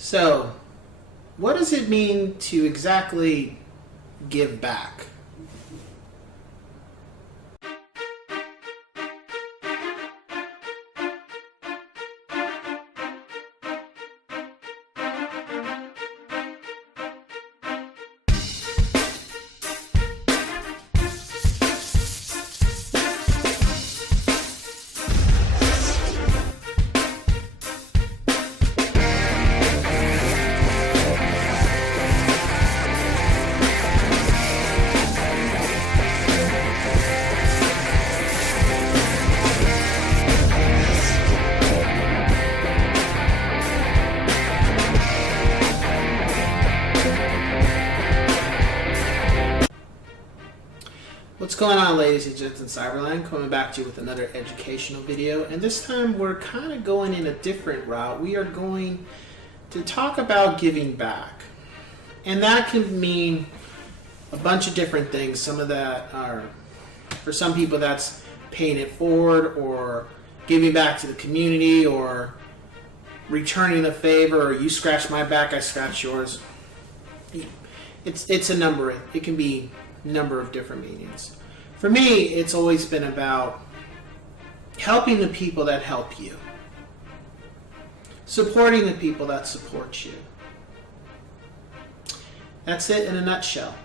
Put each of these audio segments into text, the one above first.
So, what does it mean to exactly give back? What's going on, ladies and gents in Cyberland? Coming back to you with another educational video, and this time we're kind of going in a different route. We are going to talk about giving back, and that can mean a bunch of different things. Some of that are, for some people, that's paying it forward, or giving back to the community, or returning the favor, or you scratch my back, I scratch yours. It's a number. It can be a number of different meanings. For me, it's always been about helping the people that help you, supporting the people that support you. That's it in a nutshell.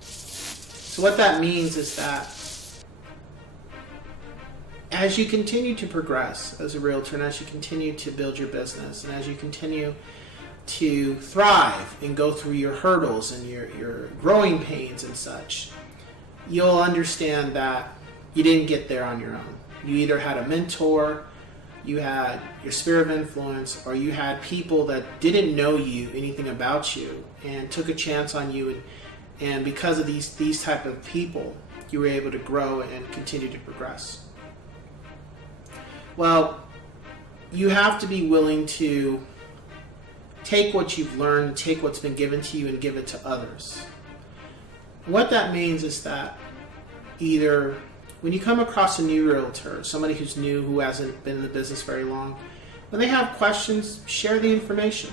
So what that means is that as you continue to progress as a realtor, and as you continue to build your business, and as you continue to thrive and go through your hurdles and your growing pains and such, you'll understand that you didn't get there on your own. You either had a mentor, you had your sphere of influence, or you had people that didn't know you, anything about you, and took a chance on you, and because of these type of people, you were able to grow and continue to progress. Well, you have to be willing to take what you've learned, take what's been given to you, and give it to others. What that means is that either when you come across a new realtor, somebody who's new, who hasn't been in the business very long, when they have questions, share the information.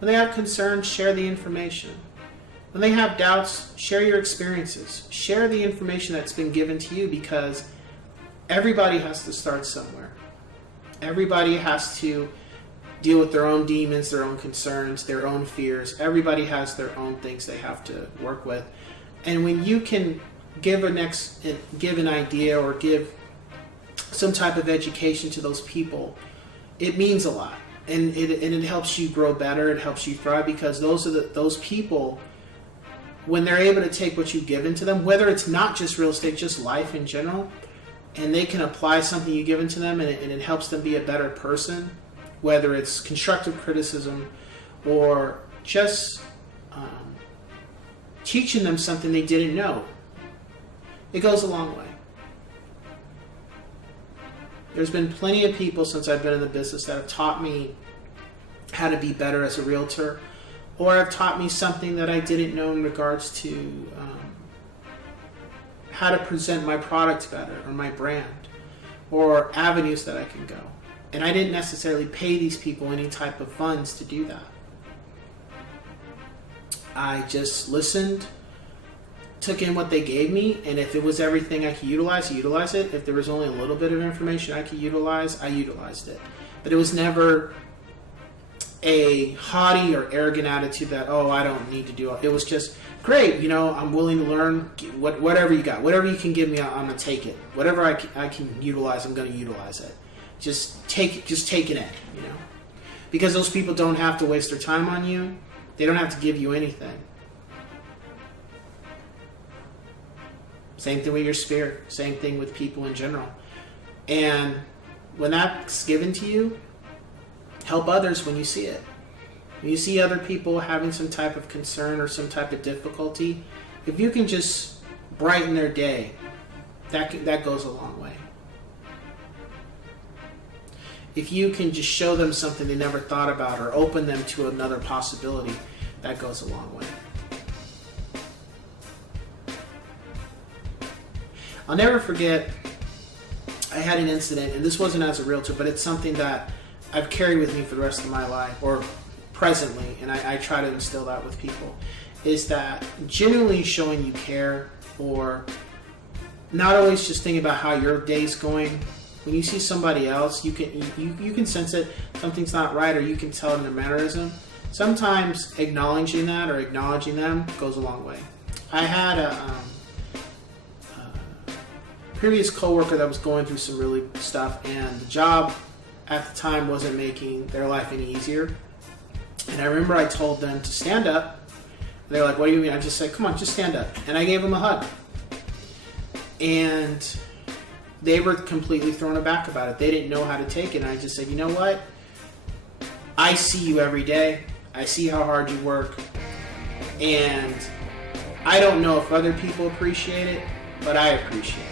When they have concerns, share the information. When they have doubts, share your experiences. Share the information that's been given to you, because everybody has to start somewhere. Everybody has to deal with their own demons, their own concerns, their own fears. Everybody has their own things they have to work with. And when you can give an idea or give some type of education to those people, it means a lot. And it helps you grow better, it helps you thrive, because those people, when they're able to take what you've given to them, whether it's not just real estate, just life in general, and they can apply something you've given to them, and it helps them be a better person, whether it's constructive criticism or just teaching them something they didn't know, it goes a long way. There's been plenty of people since I've been in the business that have taught me how to be better as a realtor, or have taught me something that I didn't know in regards to how to present my product better, or my brand, or avenues that I can go. And I didn't necessarily pay these people any type of funds to do that. I just listened, took in what they gave me, and if it was everything I could utilize, utilize it. If there was only a little bit of information I could utilize, I utilized it. But it was never a haughty or arrogant attitude that, oh, I don't need to do it. It was just, great, I'm willing to learn. Whatever you got, whatever you can give me, I'm going to take it. Whatever I can utilize, I'm going to utilize it. Just take it in, because those people don't have to waste their time on you. They don't have to give you anything. Same thing with your spirit. Same thing with people in general. And when that's given to you, help others when you see it. When you see other people having some type of concern or some type of difficulty, if you can just brighten their day, that goes a long way. If you can just show them something they never thought about, or open them to another possibility, that goes a long way. I'll never forget, I had an incident, and this wasn't as a realtor, but it's something that I've carried with me for the rest of my life, or presently, and I try to instill that with people, is that genuinely showing you care, or not always just thinking about how your day's going. When you see somebody else, you can sense it, something's not right, or you can tell it in their mannerism. Sometimes acknowledging that or acknowledging them goes a long way. I had a previous coworker that was going through some really stuff, and the job at the time wasn't making their life any easier. And I remember I told them to stand up. They're like, "What do you mean?" I just said, "Come on, just stand up." And I gave them a hug. And they were completely thrown aback about it. They didn't know how to take it. And I just said, "You know what? I see you every day. I see how hard you work. And I don't know if other people appreciate it, but I appreciate it.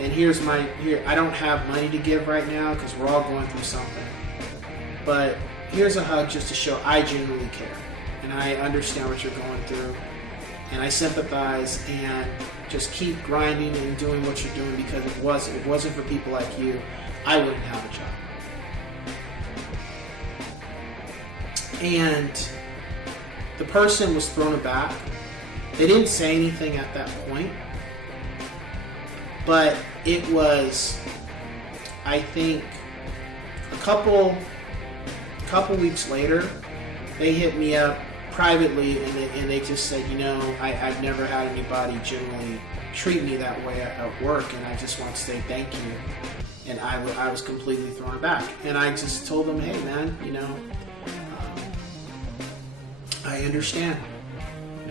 And here, I don't have money to give right now because we're all going through something. But here's a hug just to show I genuinely care. And I understand what you're going through. And I sympathize, and just keep grinding and doing what you're doing, because if it wasn't for people like you, I wouldn't have a job." And the person was thrown aback. They didn't say anything at that point, but it was, I think, a couple weeks later, they hit me up privately, and they just said, I've never had anybody generally treat me that way at work, and I just want to say thank you. And I was completely thrown aback. And I just told them, "Hey man, I understand.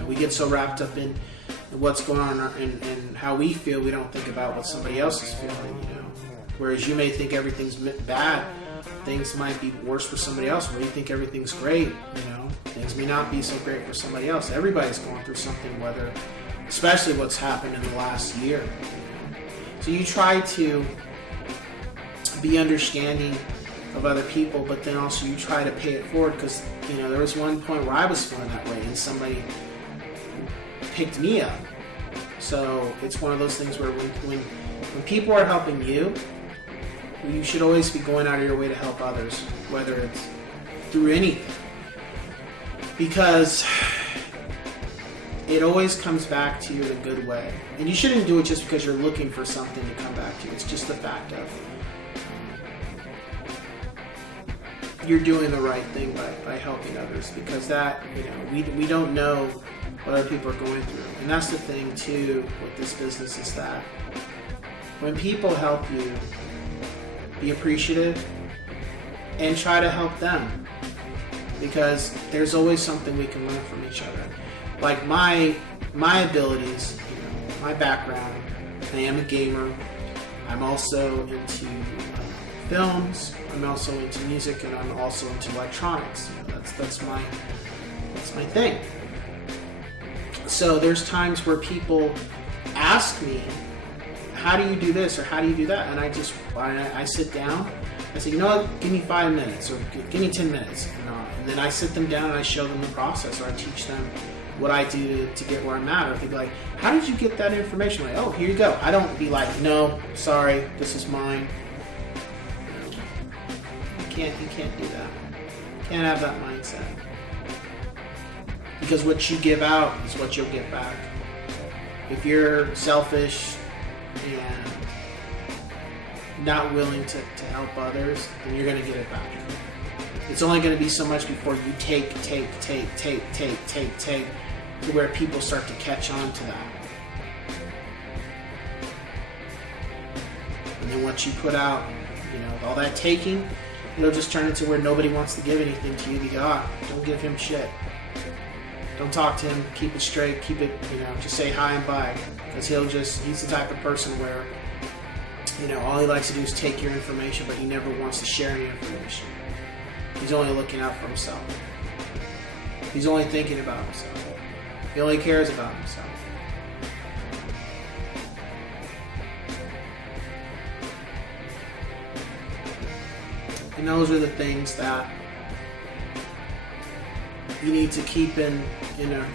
We get so wrapped up in what's going on and how we feel, we don't think about what somebody else is feeling, Whereas you may think everything's bad, things might be worse for somebody else. Where you think everything's great, things may not be so great for somebody else. Everybody's going through something, especially what's happened in the last year. So you try to be understanding of other people, but then also you try to pay it forward, because there was one point where I was feeling that way, and somebody picked me up. So it's one of those things where when people are helping you, you should always be going out of your way to help others, whether it's through anything, because it always comes back to you in a good way. And you shouldn't do it just because you're looking for something to come back to you. It's just the fact of you're doing the right thing by helping others, because that, we don't know what other people are going through. And that's the thing too with this business, is that when people help you, be appreciative and try to help them, because there's always something we can learn from each other. Like my abilities, my background, I am a gamer. I'm also into films. I'm also into music, and I'm also into electronics. That's my thing. So there's times where people ask me, "How do you do this?" or "How do you do that?" And I sit down. I say, give me 5 minutes, or give me 10 minutes. And then I sit them down and I show them the process, or I teach them what I do to get where I'm at. Or they'd be like, "How did you get that information?" I'm like, "Oh, here you go." I don't be like, "No, sorry, this is mine." You can't do that. You can't have that mindset. Because what you give out is what you'll get back. If you're selfish and not willing to help others, then you're going to get it back. It's only going to be so much before you take, to where people start to catch on to that. And then once you put out, all that taking, it'll just turn into where nobody wants to give anything to you. You go, don't give him shit. Don't talk to him. Keep it straight. Keep it, just say hi and bye. Because he's the type of person where, all he likes to do is take your information, but he never wants to share any information. He's only looking out for himself. He's only thinking about himself. He only cares about himself. And those are the things that you need to keep in a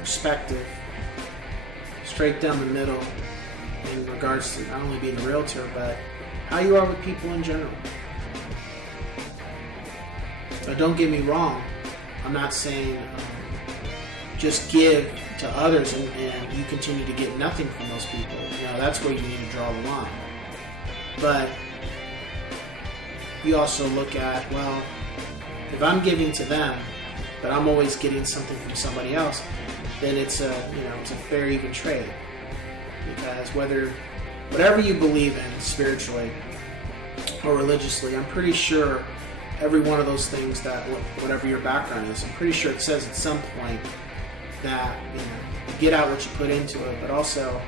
perspective, straight down the middle, in regards to not only being a realtor, but how you are with people in general. But don't get me wrong, I'm not saying just give to others and you continue to get nothing from those people. That's where you need to draw the line. But you also look at, well, if I'm giving to them, but I'm always getting something from somebody else, then it's a fair even trade. Because whatever you believe in spiritually or religiously, I'm pretty sure every one of those things, that whatever your background is, I'm pretty sure it says at some point that you get out what you put into it. But also,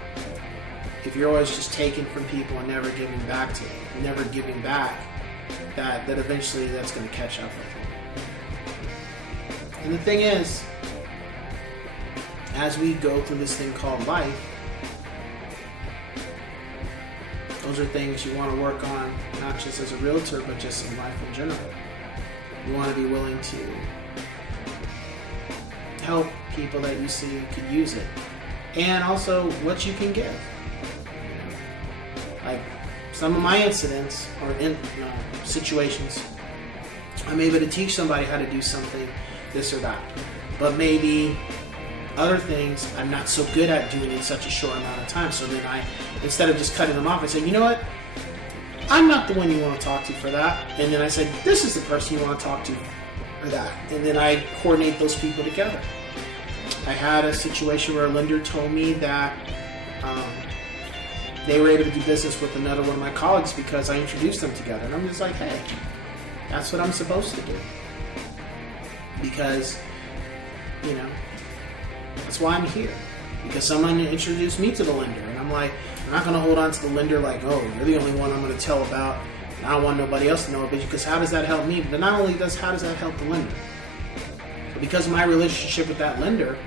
if you're always just taking from people and never giving back, that eventually that's going to catch up with you. And the thing is, as we go through this thing called life, those are things you want to work on, not just as a realtor, but just in life in general. You want to be willing to help people that you see could use it, and also what you can give. Like some of my incidents or situations, I'm able to teach somebody how to do something, this or that, but maybe other things I'm not so good at doing in such a short amount of time. So then instead of just cutting them off, I say, you know what? I'm not the one you want to talk to for that. And then I said, this is the person you want to talk to for that. And then I coordinate those people together. I had a situation where a lender told me that they were able to do business with another one of my colleagues because I introduced them together. And I'm just like, hey, that's what I'm supposed to do. Because, that's why I'm here. Because someone introduced me to the lender. And I'm like, I'm not going to hold on to the lender like, oh, you're the only one I'm going to tell about. And I don't want nobody else to know it. Because how does that help me? But not only how does that help the lender? But because of my relationship with that lender,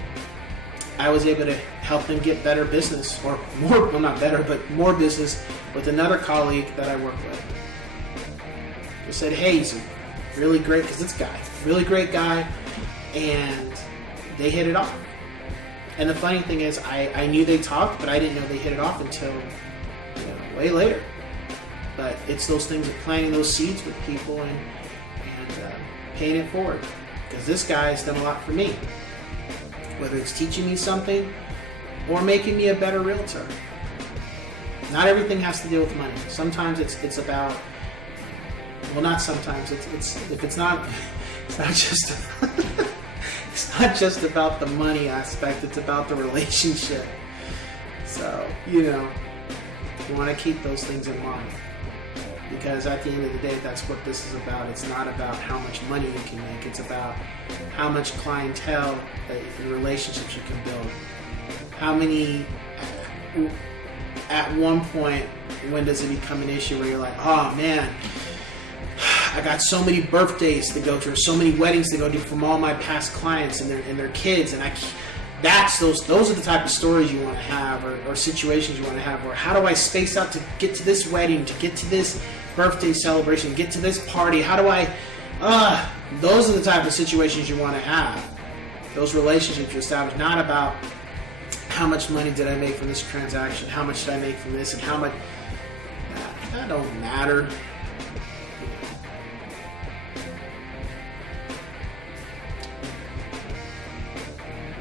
I was able to help them get better business, or more, well, not better, but more business with another colleague that I work with. They said, hey, he's a really great, because this guy, really great guy, and they hit it off. And the funny thing is, I knew they talked, but I didn't know they hit it off until way later. But it's those things of planting those seeds with people and paying it forward. Because this guy has done a lot for me. Whether it's teaching me something or making me a better realtor. Not everything has to deal with money. Sometimes it's about, well, not sometimes. It's not just it's not just about the money aspect. It's about the relationship. So you want to keep those things in mind, because at the end of the day, that's what this is about. It's not about how much money you can make. It's about how much clientele and relationships you can build. How many, at one point, when does it become an issue where you're like, oh man, I got so many birthdays to go to, or so many weddings to go to from all my past clients and their kids, and those are the type of stories you want to have, or situations you want to have, where how do I space out to get to this wedding, to get to this birthday celebration, get to this party, how do I, those are the type of situations you want to have. Those relationships you establish, not about how much money did I make from this transaction, how much did I make from this, and how much, that don't matter.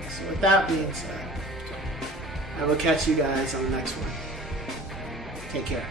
So with that being said, I will catch you guys on the next one. Take care.